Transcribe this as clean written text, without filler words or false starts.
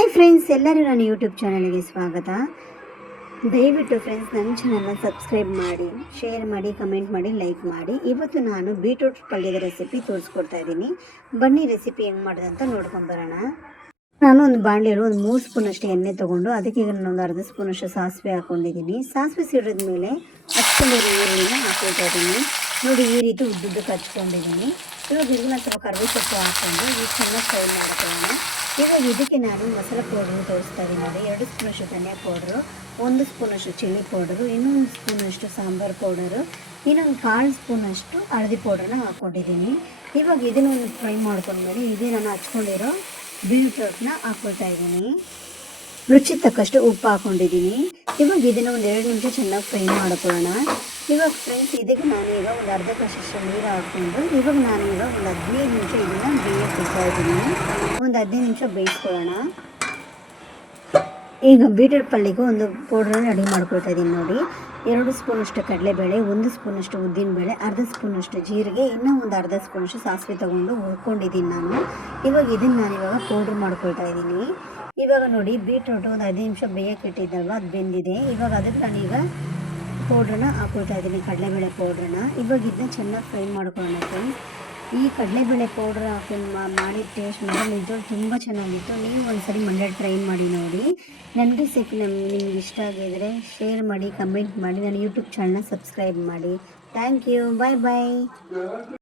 Hi friends, ಎಲ್ಲರಿಗೂ ನನ್ನ YouTube ಚಾನಲ್ಗೆ ಸ್ವಾಗತ. ದಯವಿಟ್ಟು ಫ್ರೆಂಡ್ಸ್ ನನ್ನ ಚಾನಲ್ನ ಸಬ್ಸ್ಕ್ರೈಬ್ ಮಾಡಿ, ಶೇರ್ ಮಾಡಿ, ಕಮೆಂಟ್ ಮಾಡಿ, ಲೈಕ್ ಮಾಡಿ. ಇವತ್ತು ನಾನು ಬೀಟ್ರೂಟ್ ಪಲ್ಯದ ರೆಸಿಪಿ ತೋರಿಸ್ಕೊಡ್ತಾ ಇದ್ದೀನಿ. ಬನ್ನಿ ರೆಸಿಪಿ ಹೆಂಗೆ ಮಾಡೋದು ಅಂತ ನೋಡ್ಕೊಂಬರೋಣ. ನಾನು ಒಂದು ಬಾಣಲೆಯಲ್ಲಿ ಒಂದು 3 ಸ್ಪೂನಷ್ಟು ಎಣ್ಣೆ ತೊಗೊಂಡು ಅದಕ್ಕೆ ಒಂದು ಅರ್ಧ ಸ್ಪೂನಷ್ಟು ಸಾಸಿವೆ ಹಾಕ್ಕೊಂಡಿದ್ದೀನಿ. ಸಾಸಿವೆ ಸಿಡಿದ ಮೇಲೆ ಹಚ್ಕೊಂಡಿರೋ ಈರುಳ್ಳಿನ ಹಾಕ್ಕೊಳ್ತಾ ಇದ್ದೀನಿ. ನೋಡಿ, ಈ ರೀತಿ ಉದ್ದುದ್ದಕ್ಕೆ ಹಚ್ಕೊಂಡಿದ್ದೀನಿ. ಇವಾಗ ಇದನ್ನ ಸ್ವಲ್ಪ ಕರಿಬೇವು ಸೊಪ್ಪು ಹಾಕ್ಕೊಂಡು ಇದು ಚೆನ್ನಾಗಿ ಫ್ರೈ ಮಾಡ್ಕೊಳ್ಳೋಣ. ಇವಾಗ ಇದಕ್ಕೆ ನಾನು ಮಸಾಲೆ ಪೌಡ್ರು ತೋರಿಸ್ತಾ ಇದ್ದೀನಿ. ನೋಡಿ, 2 ಸ್ಪೂನಷ್ಟು ಧನಿಯಾ ಪೌಡ್ರು, 1 ಸ್ಪೂನಷ್ಟು ಚಿಲ್ಲಿ ಪೌಡರು, ಇನ್ನೊಂದು ಸ್ಪೂನಷ್ಟು ಸಾಂಬಾರು ಪೌಡರು, ಇನ್ನೊಂದು 1/4 ಸ್ಪೂನಷ್ಟು ಹಳದಿ ಪೌಡ್ರನ್ನ ಹಾಕ್ಕೊಂಡಿದ್ದೀನಿ. ಇವಾಗ ಇದನ್ನು ಒಂದು ಫ್ರೈ ಮಾಡ್ಕೊಂಡ್ಮೇಲೆ ಇದೇ ನಾನು ಹಚ್ಕೊಂಡಿರೋ ಬೀಟ್ರೂಟ್ನ ಹಾಕ್ಕೊಳ್ತಾ ಇದ್ದೀನಿ. ರುಚಿ ತಕ್ಕಷ್ಟು ಉಪ್ಪು ಹಾಕ್ಕೊಂಡಿದ್ದೀನಿ. ಇವಾಗ ಇದನ್ನು ಒಂದು 2 ನಿಮಿಷ ಚೆನ್ನಾಗಿ ಫ್ರೈ ಮಾಡ್ಕೊಳ್ಳೋಣ. ಇವಾಗ ಫ್ರೆಂಡ್ಸ್ ಇದಕ್ಕೆ ನಾನೀಗ ಒಂದು ಅರ್ಧ ಕಷ್ಟಷ್ಟು ನೀರು ಹಾಕ್ಕೊಂಡು ಇವಾಗ ನಾನೀಗ ಒಂದು 15 ನಿಮಿಷ ಇದನ್ನು ಬೇಯಿಸ್ತಾ ಇದ್ದೀನಿ. ಒಂದು 15 ನಿಮಿಷ ಬೇಯಿಸ್ಕೊಳ್ಳೋಣ. ಈಗ ಬೀಟ್ರೂಟ್ ಪಲ್ಯಕ್ಕೆ ಒಂದು ಪೌಡ್ರನ್ನ ರೆಡಿ ಮಾಡ್ಕೊಳ್ತಾ ಇದ್ದೀನಿ. ನೋಡಿ, 2 ಸ್ಪೂನಷ್ಟು ಕಡಲೆಬೇಳೆ, 1 ಸ್ಪೂನಷ್ಟು ಉದ್ದಿನಬೇಳೆ, ಅರ್ಧ ಸ್ಪೂನಷ್ಟು ಜೀರಿಗೆ, ಇನ್ನೂ ಒಂದು ಅರ್ಧ ಸ್ಪೂನಷ್ಟು ಸಾಸಿವೆ ತೊಗೊಂಡು ಹುರ್ಕೊಂಡಿದ್ದೀನಿ ನಾನು. ಇವಾಗ ಇದನ್ನು ನಾನಿವಾಗ ಪೌಡ್ರ್ ಮಾಡ್ಕೊಳ್ತಾ ಇದ್ದೀನಿ. ಇವಾಗ ನೋಡಿ, ಬೀಟ್ರೂಟು ಒಂದು 15 ನಿಮಿಷ ಬೇಯಕ್ಕೆ ಇಟ್ಟಿದ್ದಲ್ವ, ಅದು ಬೆಂದಿದೆ. ಇವಾಗ ಅದಕ್ಕೆ ನಾನೀಗ ಪೌಡ್ರನ್ನ ಹಾಕ್ಕೊಳ್ತಾ ಇದ್ದೀನಿ, ಕಡಲೆಬೇಳೆ ಪೌಡ್ರನ್ನ. ಇವಾಗ ಇದನ್ನ ಚೆನ್ನಾಗಿ ಫ್ರೈ ಮಾಡ್ಕೊಳ್ಳೋಣ ಫ್ರೆಂಡ್ಸ್. ಈ ಕಡಲೆಬೇಳೆ ಪೌಡ್ರ್ ಹಾಕೊಂಡು ಮಾಡಿದ ಟೇಸ್ಟ್ ಮಾತ್ರ ನಿಜವಾಗ್ಲೂ ತುಂಬ ಚೆನ್ನಾಗಿತ್ತು. ನೀವು ಒಂದ್ಸರಿ ಮನೇಲಿ ಟ್ರೈ ಮಾಡಿ ನೋಡಿ. ನನ್ನ ರೆಸಿಪಿ ನಿಮ್ಗೆ ಇಷ್ಟ ಆಗಿದ್ರೆ ಶೇರ್ ಮಾಡಿ, ಕಮೆಂಟ್ ಮಾಡಿ, ನನ್ನ ಯೂಟ್ಯೂಬ್ ಚಾನಲ್ನ ಸಬ್ಸ್ಕ್ರೈಬ್ ಮಾಡಿ. Thank you. Bye bye.